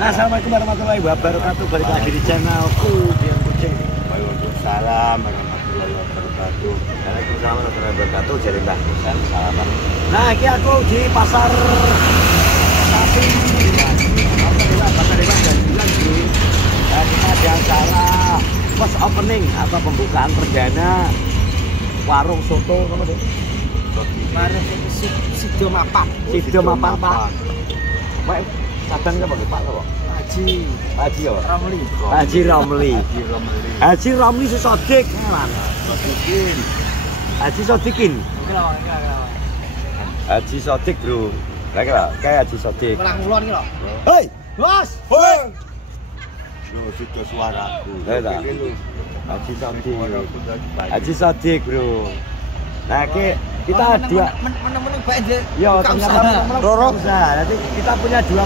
Assalamualaikum warahmatullahi wabarakatuh. Balik lagi di channelku Dian Kucing. Waalaikumsalam warahmatullahi wabarakatuh. Waalaikumsalam warahmatullahi wabarakatuh. Jadi Mbah Kusan salaman. Nah, ini aku di pasar Sapi. Alhamdulillah pasar Dewan dan bulan bro. Dan kita ada acara first opening atau pembukaan perdana warung soto apa deh? Warung Sido Mapan. Sido Mapan Pak. Pak cabangnya bagi Pak apa? Haji ya? Ramli. Haji Ramli. Haji Ramli Sodik. Haji Sodikin. Haji Sodik bro. Kayak Haji Sodik. Pelangulon ki lho. Hei, Bos. hei. Lu situ suaraku. Haji Sodik. Haji Sodik bro. Nah, kita dua menemui Mbak Ende. ya ternyata Roro. Nanti kita punya dua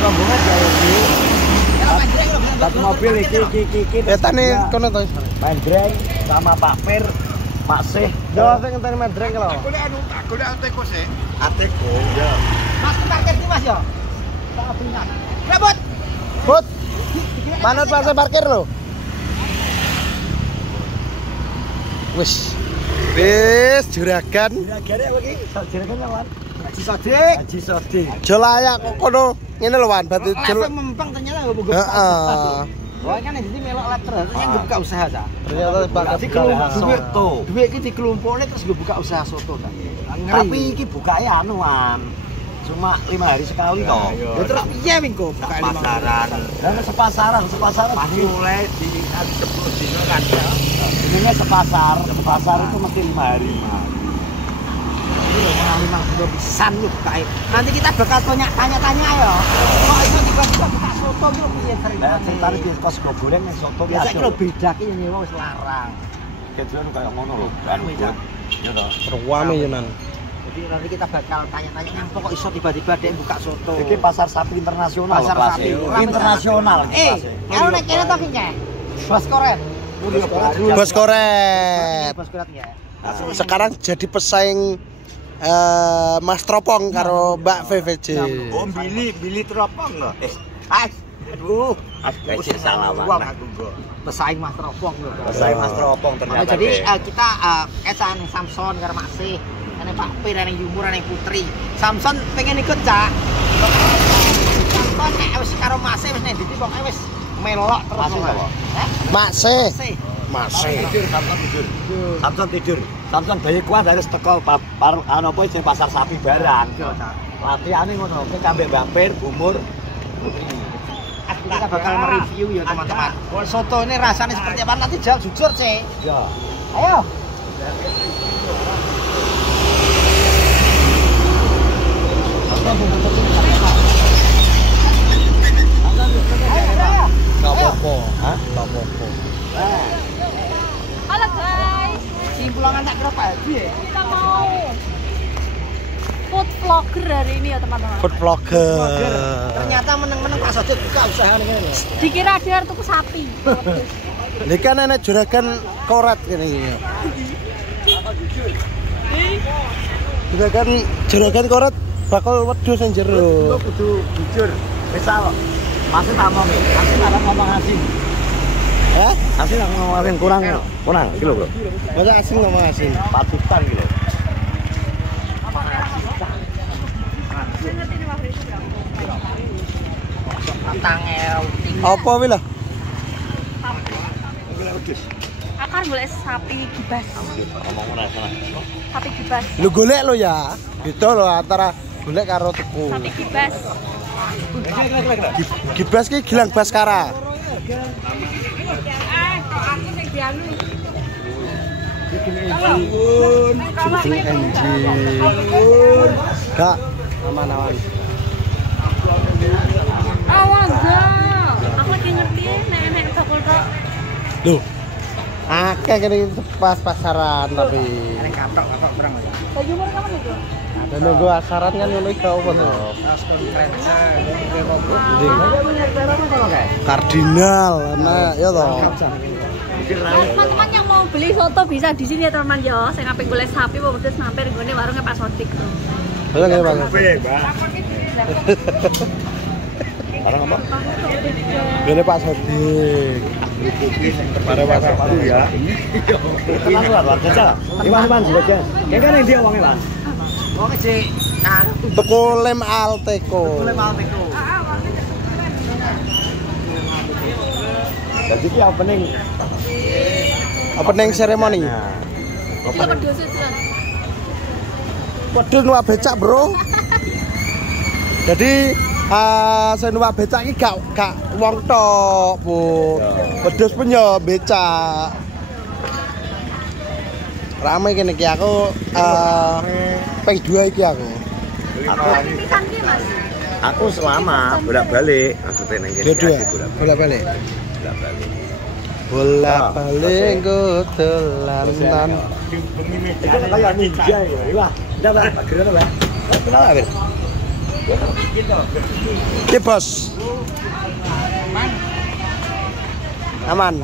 rombongan jauh. Satu mobil iki. Betane kono to. Mandreng sama Pak Pir, Pak Sih. Yo sing ngenteni mandreng lho. Golek ateko sih. Ateko. Ya. Mas parkir iki Mas yo. Tak pindah. Rebut. But. Manut Mas parkir lho. Wis. Wis juragan. Juragane apa iki? Juragannya Wan. Haji Sodik. Haji Sodik. Jo layak kok kono ngene lho Wan, berarti jel. Mempeng ternyata enggak buka. Heeh. Wah kan ini melok lab terus yang buka usaha ta. Ternyata bakat soto. Duit iki dikelumpukne terus gue buka usaha soto ta. Tapi iki bukae anuan. Cuma 5 hari sekali toh. Ya terus piye mingko buka Pasaran. Dan sepasaran Mulai di 10 dino kan. Ini sepasar itu mesti 5 hari. Ini loh memang sudah pisan lu buka. Nanti kita bakal tanya-tanya ya. Kok iso tiba-tiba buka soto ki piye cerita? Nah, ceritane di kos go goreng nek soto Biasa ki lho beda ki nyewa wis larang. Kejuan kayak ngono lho. Kan beda. Ya toh. Ruame ya nan. Jadi nanti kita bakal tanya-tanya nyampo kok iso tiba-tiba dia buka soto. Iki pasar sapi internasional. Pasar lho, sapi. kelasnya. Internasional. Kalau nek kene to ki Bos koret. Bos koret. Bos koret ya. Sekarang jadi pesaing Mas Tropong karo Mbak VVJ. Oh, Billy teropong lho. Aduh, Kasih salaman. Aku kok. pesaing Mas Tropong lho. Pesaing Mas Tropong ternyata. Jadi kita kesan Samson karo Masih. Ane Pak Pir, ane Yumur, ane Putri. Samson pengen ikut, Cak. Samson nek wis karo Masih wis nek ndi pokoke wis melok terus. Masih apa? Masih. Masih. Samson tidur. Samson bayi kuat harus teko apa sing pasar sapi barang. Latihane ngono, kowe ambek Mbak Pir, umur kita bakal mereview ya teman-teman. Soto ini rasanya seperti apa? Nanti jawab jujur, Cek. ya. Ayo. Gak apa-apa. Hah? Gak apa-apa. Halo guys, Simpulangan tak kira Pak Haji ya. kita mau food vlogger hari ini ya teman-teman. Food vlogger. Ternyata meneng-meneng Pak Sodik buka usaha ini nih. Dikira dia tuku sapi. Ini kan enak juragan korat ini. Juragan korat bakal wedhus sing jero. Kudu jujur. Misal masih tak ngomong, masih ada ngomong asin. Hah? Asin tak ngomong asin kurang kilo bro. Masa asin ngomong asin. Patutan gitu. Tangel. Apa wih lah? Akan golek sapi gibas. Ngomong ora salah. Sapi gibas. Lu golek lo ya. Beda lo antara golek karo tuku. Sapi gibas. Gibas ki Gilang Baskara. Aku sing dianu. NG. Kak, aman-aman. Awan enggak. Aku lagi ngerti nek bakul kok. Loh. Akeh kene pas pasaran tapi. Ini katok berang aja. Baju umur kapan itu? Dan nunggu asaran kan ngono iki apa to? Pas konferensi. Kardinal, nah ya toh. Teman-teman yang mau beli soto bisa di sini ya teman-teman ya. Saya ngapain golek sapi mau pedes mampir nggone warungnya Pak Sodik. Betul nggih, Bang? Barang apa? Gini Pak Sodik. Pada pasar baru ya. Kenapa lah, Pak? Jajal. Iwan sudah jajal. Kayak kan yang dia uangnya, Pak. Wong sik nang Teko lem Alteco. oleh Malteko. Jadi ki opening. Opening ceremony. Nah. Kita berdua sih jalan. Wedhus numpak becak, Bro. Jadi saya numpak becak iki gak wong tok, Bu. Wedhus pun ya becak. Rame kene iki aku peng 2 iki aku. Pisan ki, Mas. Aku selama bolak-balik maksudnya nang kene Dua-dua. bolak-balik. Bolak-balik. Bolak-balik. Bolak-balik go dolanan. Itu kayak ninja ya. Wah, udah Pak, gerana Pak. Kenal enggak, Bir? Oke, Bos. Aman.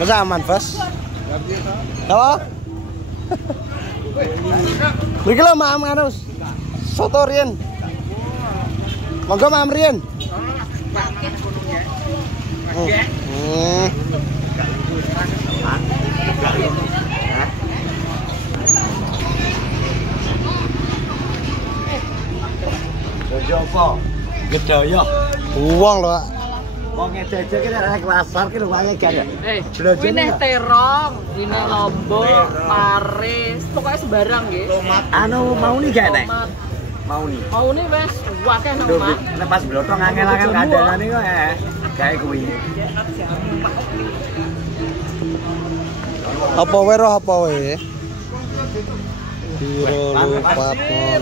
Masa aman, Bos? Apa? Mriki lho Mam Anus. Soto riyen. Monggo Mam riyen. Jopo. Gedaya. Uang lho, Pak. Wong ngece-ngece ki nek pasar ki lumayan kan ya. Wineh terong, wineh lombok, paris, pokoknya sembarang nggih. Anu mau nih gak nek? Mau nih. Mau nih wes akeh nang Duh, omah. nek pas blotong angel-angel kandhane kok gawe kuwi. Apa wae roh apa wae? Piro lupa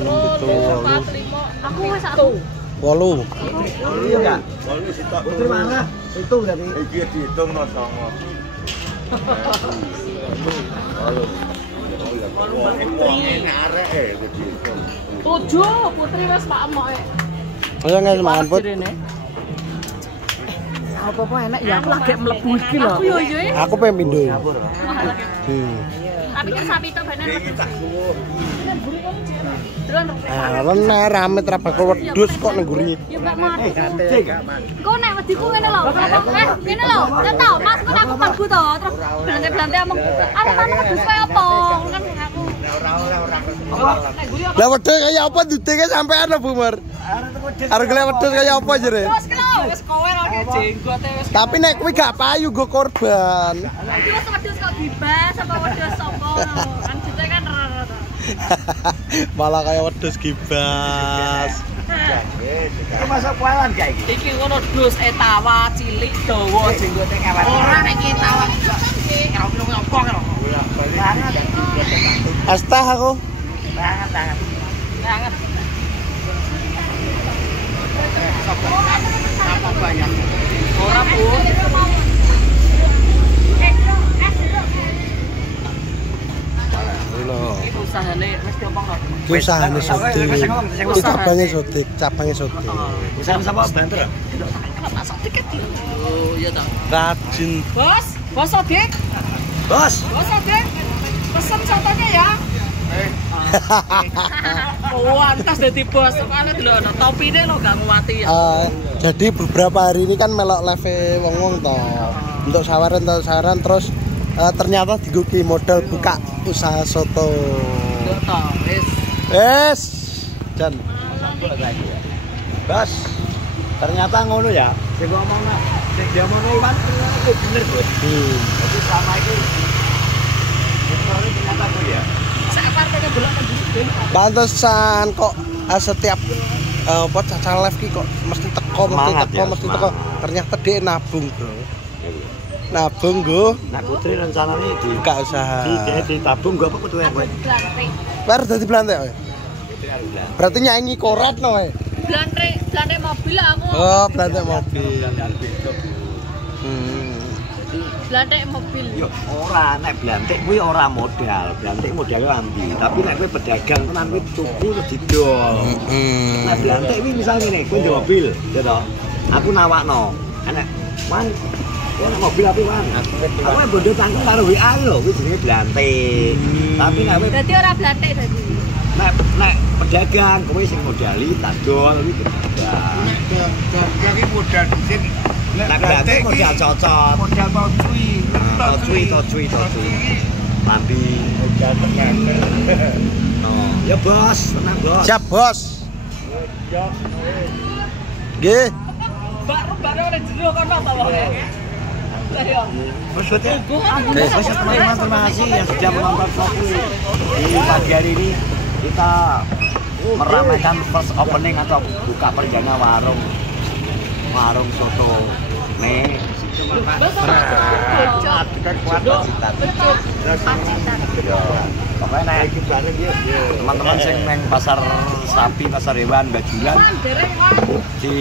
Loro, papat, lima. Aku wes 1. 8. Iya enggak? Putri mana? Itu tadi. Iki dihitung no songo. Wong arek dihitung. 7 putri wes tak emoke. Ayo nggak semangat, Put. Apa-apa enak ya, aku lagi mlebu iki lho. Aku yo yo. Aku pengen pindho. Tapi kan sapi tok bener. Drone. Rene rame trabakul wedhus kok nang guri. Ya Mbak mati. Kok nek wediku ngene lho. Ngene lho. Lah tau Mas kok aku mlebu to, terus belante-belante omong, "Arep anu wedhus kaya apa?" Kan aku. Lah wedhus kaya apa dudenge sampean lho, Bumer? Arep golek wedhus kaya apa jere? Terus ki lho, wis kowe lho jenggote wis. Tapi nek kuwi gak payu go korban. Wedhus kok gibas apa wedhus sapa? Kan jete kan Malah kaya wedhus gibas. Itu masuk kualan kayak iki. iki ngono dus etawa cilik dawa jenggote kewet. Ora nek etawa karo piro ngopo karo. Es teh aku. Banget. Apa banyak? Ora pun. Lho. Iki usahane wis diomong lho. Ki usahane Sodik. Ki cabangnya Sodik. Usaha sapa banter? Pak Sodik kan. Oh, iya ta. Rajin. Bos Sodik. Bos. Bos Sodik. Pesen sotonya ya. Oh, antas dadi bos. Soalnya dulu ana topine lho gak nguwati ya. Jadi beberapa hari ini kan melok live wong-wong toh. Untuk sawaran terus ternyata digugi modal buka usaha soto. Yo to, wis. Yes. Jan. Bos. Ternyata ngono ya. Sing ngomongna, sing diomongno Iwan itu bener, Bos. Jadi sama iki ternyata aku ya. Sak partene bolak balik. Pantesan kok setiap apa caca live ki kok mesti teko. Ternyata dia nabung, Bro. Nabung go. Nah Putri rencananya Buka usaha. ditabung gua apa kudu kowe? Baru dadi blantek kowe. Berarti nyanyi korat no kowe. Blantek mobil aku. Oh, blantek mobil. Blantek mobil. Yo ora nek blantik kuwi ora modal. Blantik modalnya ambil. Tapi nek kowe pedagang tenan kuwi tuku terus didol. Nah blantik kuwi misal ngene, kowe ndek mobil, ya toh. Aku nawakno. Enek, "Wan, kowe nek mobil api, Wan?" Aku bondo tanggung karo WA lho, kuwi jenenge blantik. Tapi nek kowe Dadi ora blantek dadi. nek pedagang kowe sing modali tak dol iki. Dagang iki modal dhisik. Nek berarti modal cocot. Modal mau cuy. Lambi Modal tenan. ya bos, tenang bos. Siap, Bos. Nggih. Mbak oleh jero kono ta wae. Lah ya. Maksudnya, teman-teman terima kasih yang sudah menonton vlog di pagi hari ini. Kita meramaikan first opening atau buka perdana warung soto nih. Pokoknya naik teman-teman sing neng pasar sapi, pasar hewan, Bajulan di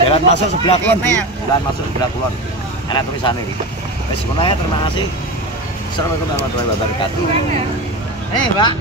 jalan masuk sebelah kulon, jalan masuk sebelah kulon. Ada tulisannya gitu. Wes, terima kasih. Assalamualaikum warahmatullahi wabarakatuh. Mbak.